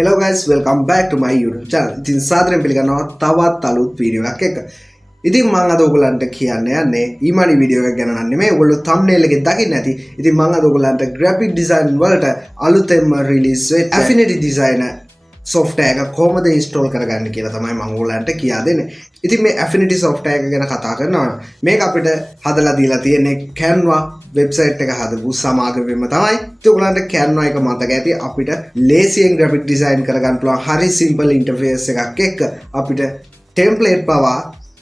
Hello guys, welcome back to my YouTube channel. ඉතින් සාදරයෙන් පිළිගන්නවා තවත් අලුත් වීඩියෝ එකක් එක්ක. ඉතින් මම අද ඔයගලන්ට කියන්න යන්නේ ඊමණි වීඩියෝ එකක් ගැන නෙමෙයි. ඔයගොල්ලෝ thumbnail එකේ දකින්න ඇති. ඉතින් මම අද ඔයගලන්ට graphic design වලට අලුතෙන්ම release වෙච්ච Affinity Designer software එක කොහොමද install කරගන්න කියලා තමයි මම ඔයගලන්ට කියා දෙන්නේ. ඉතින් මේ Affinity software එක ගැන කතා කරනවා. මේක අපිට හදලා දීලා තියෙන්නේ Canva website එක හදපු සමාගමෙම තමයි. ඉතින් ඔයගලන්ට Canva එක මතක ඇති අපිට ලේසියෙන් graphic design කරගන්න පුළුවන් හරි simple interface එකක් එක්ක අපිට template පවා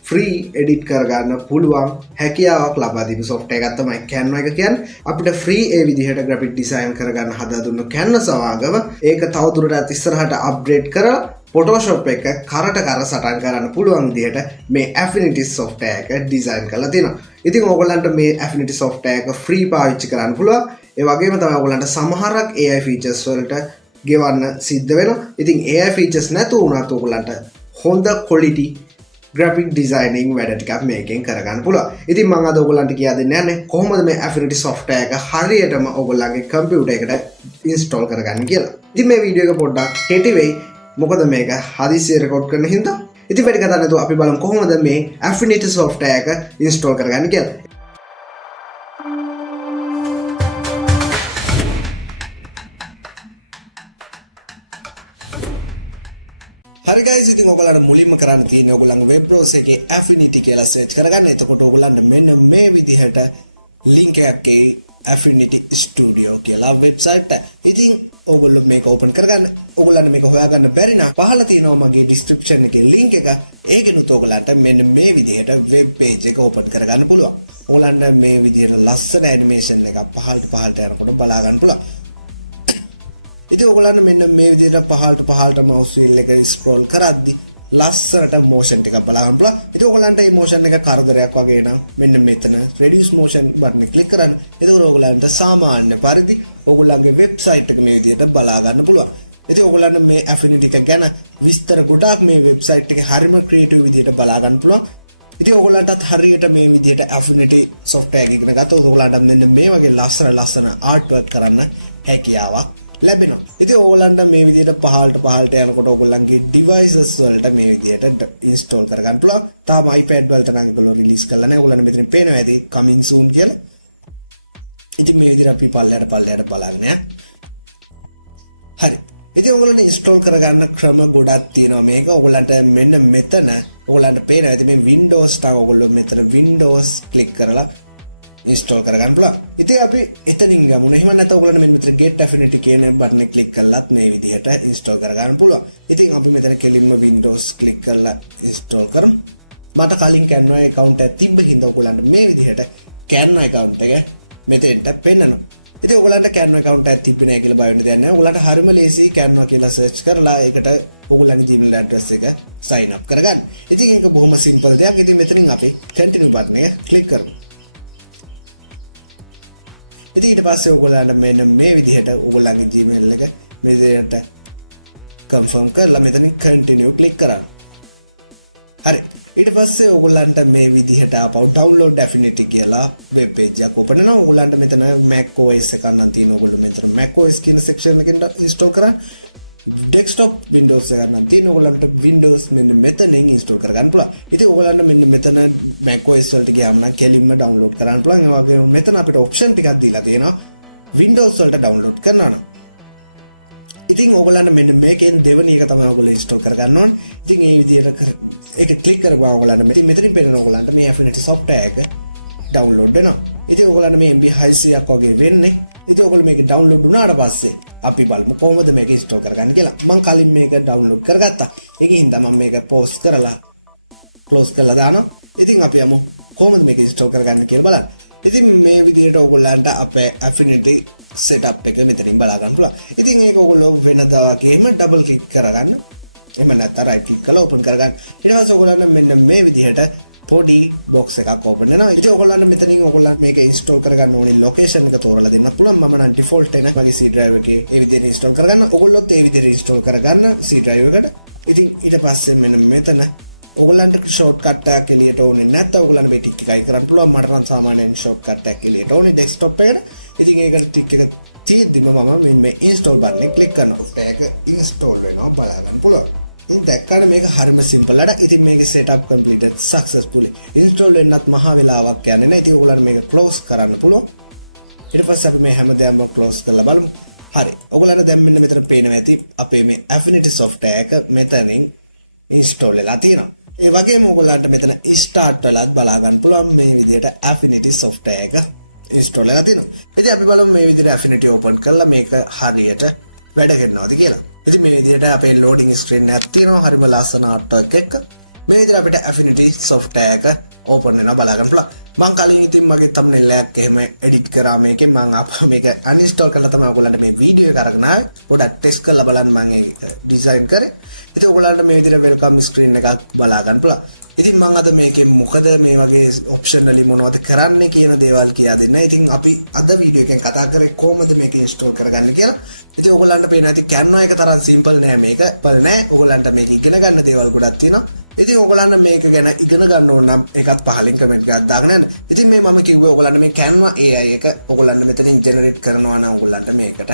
free edit කරගන්න පුළුවන් හැකියාවක් ලබා දීපු software එකක් තමයි Canva එක කියන්නේ. අපිට free ඒ විදිහට graphic design කරගන්න හදා දුන්න Canva සමාගම ඒක තවදුරටත් ඉස්සරහට upgrade කරලා Photoshop එක කරට කර සටහන් කරන්න පුළුවන් විදිහට මේ Affinity software එක design කරලා තියෙනවා. ඉතින් ඕගොල්ලන්ට මේ Affinity software එක free පාවිච්චි කරන්න පුළුවන්. ඒ වගේම තමයි ඕගොල්ලන්ට සමහරක් AI features වලට ගෙවන්න සිද්ධ වෙනවා. ඉතින් AI features නැතුව උනත් ඕගොල්ලන්ට හොඳ quality graphic designing වැඩ ටිකක් මේකෙන් කරගන්න පුළුවන්. ඉතින් මම අද ඔයගොල්ලන්ට කියා දෙන්න යන්නේ කොහොමද මේ Affinity software එක හරියටම ඔයගොල්ලන්ගේ කම්පියුටර් එකට install කරගන්න කියලා. ඉතින් මේ වීඩියෝ එක පොඩ්ඩක් කෙටි වෙයි. මොකද මේක හදිසියෙ රෙකෝඩ් කරන හින්දා. ඉතින් වැඩි කතා නැතුව අපි බලමු කොහොමද මේ Affinity software එක install කරගන්න කියලා. හරි guys, ඉතින් ඔයගොල්ලන්ට මුලින්ම කරන්න තියෙන්නේ ඔයගොල්ලන්ගේ web browser එකේ Affinity කියලා search කරගන්න. එතකොට ඔයගොල්ලන්ට මෙන්න මේ විදිහට link එකක් එයි Affinity Studio කියලා website එක. ඉතින් ඔයගොල්ලෝ මේක open කරගන්න. ඔයගොල්ලන්ට මේක හොයාගන්න බැරි නම් පහළ තියෙනවා මගේ description එකේ link එක. ඒකෙනුත් ඔයගොල්ලන්ට මෙන්න මේ විදිහට web page එක open කරගන්න පුළුවන්. ඔයගොල්ලන්ට මේ විදිහට ලස්සන animation එකක් පහළට යනකොට බලා ගන්න පුළුවන්. ඉතින් ඔයගොල්ලන්ට මෙන්න මේ විදිහට පහළට mouse wheel එක scroll කරද්දි ලස්සනට motion ටිකක් බලා ගන්න පුළුවන්. ඉතින් ඔයගොල්ලන්ට මේ motion එක කරදරයක් වගේ නම් මෙන්න මෙතන reduce motion button එක click කරන්න. එතකොට ඔයගොල්ලන්ට සාමාන්‍ය පරිදි ඔයගොල්ලන්ගේ website එක මේ විදිහට බලා ගන්න පුළුවන්. ඉතින් ඔයගොල්ලන්ට මේ Affinity එක ගැන විස්තර ගොඩාක් මේ website එකේ හරිම creative විදිහට බලා ගන්න පුළුවන්. ඉතින් ඔයගොල්ලන්ටත් හරියට මේ විදිහට Affinity software එක ඉගෙන ගත්තොත් ඔයගොල්ලන්ට මෙන්න මේ වගේ ලස්සන artwork කරන්න හැකියාවක් ලැබෙනවා. ඉතින් ඕගොල්ලන්ට මේ විදිහට පහළට යනකොට ඕගොල්ලන්ගේ devices වලට මේ විදිහට install කරගන්න පුළුවන්. තාම iPad වලට නම් ඒගොල්ලෝ release කරලා නැහැ. ඕගොල්ලන්ට මෙතනින් පේනවා ඇති coming soon කියලා. ඉතින් මේ විදිහට අපි පල්ලයට බලන්න ඈ. හරි. ඉතින් ඕගොල්ලන්ට install කරගන්න ක්‍රම ගොඩක් තියෙනවා මේක. ඕගොල්ලන්ට මෙන්න මෙතන ඕගොල්ලන්ට පේනවා ඇති මේ Windows තාම ඕගොල්ලෝ මෙතන Windows click කරලා install කරගන්න පුළුවන්. ඉතින් අපි එතනින් ගමු. එහෙම නැත්නම් ඔයගොල්ලන්ට මෙන්න මෙතන get Affinity කියන බටන් එක click කළාත් මේ විදිහට install කරගන්න පුළුවන්. ඉතින් අපි මෙතන කෙලින්ම Windows click කරලා install කරමු. මට කලින් Canva account එකක් තිබ්බ හින්දා ඔයගොල්ලන්ට මේ විදිහට Canva account එක මෙතෙන්ට පෙන්නනවා. ඉතින් ඔයගොල්ලන්ට Canva account එකක් තිබ්බේ නැහැ කියලා බය වෙන්න දෙයක් නැහැ. ඔයගොල්ලන්ට හරිම ලේසි Canva කියලා search කරලා ඒකට ඔයගොල්ලන්ගේ Gmail address එක sign up කරගන්න. ඉතින් ඒක බොහොම simple දෙයක්. ඉතින් මෙතනින් අපි continue බටන් එක click කරමු. ඉතින් ඊට පස්සේ ඔයගොල්ලන්ට මෙන්න මේ විදිහට ඔයගොල්ලන්ගේ Gmail එක මේ විදිහට confirm කරලා මෙතනින් continue click කරන්න. හරි. ඊට පස්සේ ඔයගොල්ලන්ට මේ විදිහට ආපහු download Affinity කියලා web page එකක් open වෙනවා. ඔයගොල්ලන්ට මෙතන Mac OS එකක් නම් තියෙනවා. ඔයගොල්ලෝ මෙතන Mac OS කියන section එකෙන් install කරන්න. desktop Windows එකක් නම් තියෙනවා. ඔයගොල්ලන්ට Windows මෙන්න මෙතනින් install කරගන්න පුළුවන්. ඉතින් ඔයගොල්ලන්ට මෙන්න මෙතන Mac OS වලට ගියාම නම් කෙලින්ම download කරන්න පුළුවන්. ඒ වගේම මෙතන අපිට option ටිකක් දීලා තියෙනවා Windows වලට download කරනවා නම්. ඉතින් ඔයගොල්ලන්ට මෙන්න මේකෙන් දෙවෙනි එක තමයි ඔයගොල්ලෝ install කරගන්න ඕනේ. ඉතින් මේ විදිහට ඒක click කරපුවාම ඔයගොල්ලන්ට මෙතනින් පේන ඔයගොල්ලන්ට මේ Affinity software එක download වෙනවා. ඉතින් ඔයගොල්ලන්ට මේ MB 600ක් වගේ වෙන්නේ. ඉතින් ඔයගොල්ලෝ මේක download වුණාට පස්සේ අපි බලමු කොහොමද මේක install කරගන්න කියලා. මම කලින් මේක download කරගත්තා. ඒකින් හින්දා මම මේක pause කරලා close කරලා දානවා. ඉතින් අපි යමු කොහොමද මේක install කරගන්න කියලා බලන්න. ඉතින් මේ විදිහට ඔයගොල්ලන්ට අපේ Affinity setup එක මෙතනින් බලා ගන්න පුළුවන්. ඉතින් ඒක ඔයගොල්ලෝ වෙනදා වගේම double click කරගන්න. එහෙම නැත්නම් right click කරලා open කරගන්න. ඊට පස්සේ ඔයගොල්ලන්ට මෙන්න මේ විදිහට පොඩි box එකක් open වෙනවා. ඉතින් ඔයගොල්ලන්ට මෙතනින් ඔයගොල්ලන් මේක install කරගන්න ඕනේ location එක තෝරලා දෙන්නත් පුළුවන්. මම නම් default එක මගේ C drive එකේ ඒ විදිහට install කරගන්න. ඔයගොල්ලොත් ඒ විදිහට install කරගන්න C drive එකට. ඉතින් ඊට පස්සේ මෙන්න මෙතන ඔයගොල්ලන්ට shortcut එකක් එළියට ඕනේ නැත්නම් ඔයගොල්ලන්ට මේ tick එකයි කරන්න පුළුවන්. මට නම් සාමාන්‍යයෙන් shortcut එකක් එළියට ඕනේ desktop එකට. ඉතින් ඒකට tick එක තියෙද්දිම මම මේ install button එක click කරනවා. software එක install වෙනවා බලා ගන්න පුළුවන්. ඉතින් දැක්කම මේක හරිම simple අඩ. ඉතින් මේක setup completed successfully. install වෙන්නත් මහා වෙලාවක් යන්නේ නැහැ. ඉතින් ඔයගොල්ලන්ට මේක close කරන්න පුළුවන්. ඊට පස්සේ අපි මේ හැමදේම close කරලා බලමු. හරි. ඔයගොල්ලන්ට දැන් මෙන්න මෙතන පේනවා ඇති අපේ මේ Affinity software එක මෙතනින් install වෙලා තියෙනවා. ඒ වගේම ඔයගොල්ලන්ට මෙතන start වෙලාත් බලා ගන්න පුළුවන් මේ විදිහට Affinity software එක install වෙලා තියෙනවා. ඉතින් අපි බලමු මේ විදිහට Affinity open කරලා මේක හරියට වැඩ කරනවද කියලා. ඉතින් මේ විදිහට අපේ loading screen එකක් තියෙනවා. හරිම ලස්සන artwork එකක්. මේ විදිහට අපිට Affinity software එක open වෙනවා බලා ගන්න පුළුවන්. මම කලින් ඉතින් මගේ thumbnail එකක් එහෙම edit කරා මේකෙන් මම මේක uninstall කරලා තමයි ඔයගොල්ලන්ට මේ වීඩියෝ එක අරගෙන ආවේ. පොඩ්ඩක් test කරලා බලන්න මම ඒක design කරේ. ඉතින් ඔයගොල්ලන්ට මේ විදිහට welcome screen එකක් බලා ගන්න පුළුවන්. ඉතින් මම අද මේකෙන් මොකද මේ වගේ option වලින් මොනවද කරන්නේ කියන දේවල් කියා දෙන්න. ඉතින් අපි අද වීඩියෝ එකෙන් කතා කරේ කොහොමද මේක install කරගන්න කියලා. ඉතින් ඔයගොල්ලන්ට පේනවා ඉතින් Canva එක තරම් simple නෑ මේක. බල නෑ. ඔයගොල්ලන්ට මේක ඉගෙන ගන්න දේවල් ගොඩක් තියෙනවා. ඉතින් ඔයගොල්ලන්ට මේක ගැන ඉගෙන ගන්න ඕන නම් ඒකත් පහලින් කමෙන්ට් එකක් දාගෙන යන්න. ඉතින් මම කිව්වේ ඔයගොල්ලන්ට මේ Canva AI එක ඔයගොල්ලන්ට මෙතනින් generate කරනවා නම් ඔයගොල්ලන්ට මේකට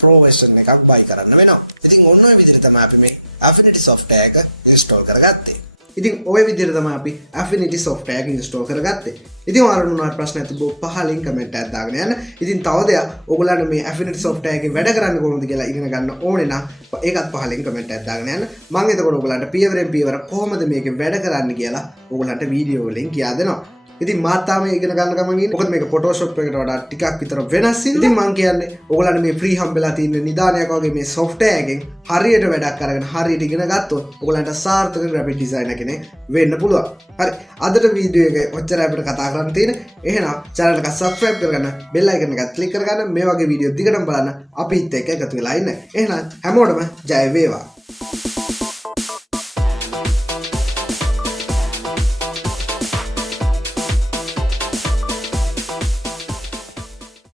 pro version එකක් buy කරන්න වෙනවා. ඉතින් ඔන්න ඔය විදිහට තමයි අපි මේ Affinity software එක install කරගත්තේ. ඉතින් ඔය විදිහට තමයි අපි Affinity software එක install කරගත්තේ. ඉතින් ඔයාලට මොනවද ප්‍රශ්න තිබ්බොත් පහලින් කමෙන්ට් එකක් දාගෙන යන්න. ඉතින් තව දෙයක් ඔයගොල්ලන්ට මේ Affinity software එකේ වැඩ කරන්නේ කොහොමද කියලා ඉගෙන ගන්න ඕනේ නම් ඒකත් පහලින් කමෙන්ට් එකක් දාගෙන යන්න. මම එතකොට ඔයගොල්ලන්ට පියවරෙන් පියවර කොහොමද මේකේ වැඩ කරන්නේ කියලා ඔයගොල්ලන්ට වීඩියෝ වලින් කියා දෙනවා. ඉතින් මාත් තාම ඉගෙන ගන්න ගමන් ඉන්නේ. මොකද මේක Photoshop එකට වඩා ටිකක් විතර වෙනස්. ඉතින් මම කියන්නේ ඔයගොල්ලන්ට මේ free හම්බෙලා තියෙන නිදානයක් වගේ මේ software එකෙන් හරියට වැඩක් අරගෙන හරියට ඉගෙන ගත්තොත් ඔයගොල්ලන්ට සාර්ථක graphic designer කෙනෙක් වෙන්න පුළුවන්. හරි. අදට වීඩියෝ එක ඔච්චරයි අපිට කතා කරන්න තියෙන්නේ. එහෙනම් channel එක subscribe කරගන්න, bell icon එකත් click කරගන්න. මේ වගේ වීඩියෝ දිගටම බලන්න අපිත් එක්ක එකතු වෙලා ඉන්න. එහෙනම් හැමෝටම ජය වේවා.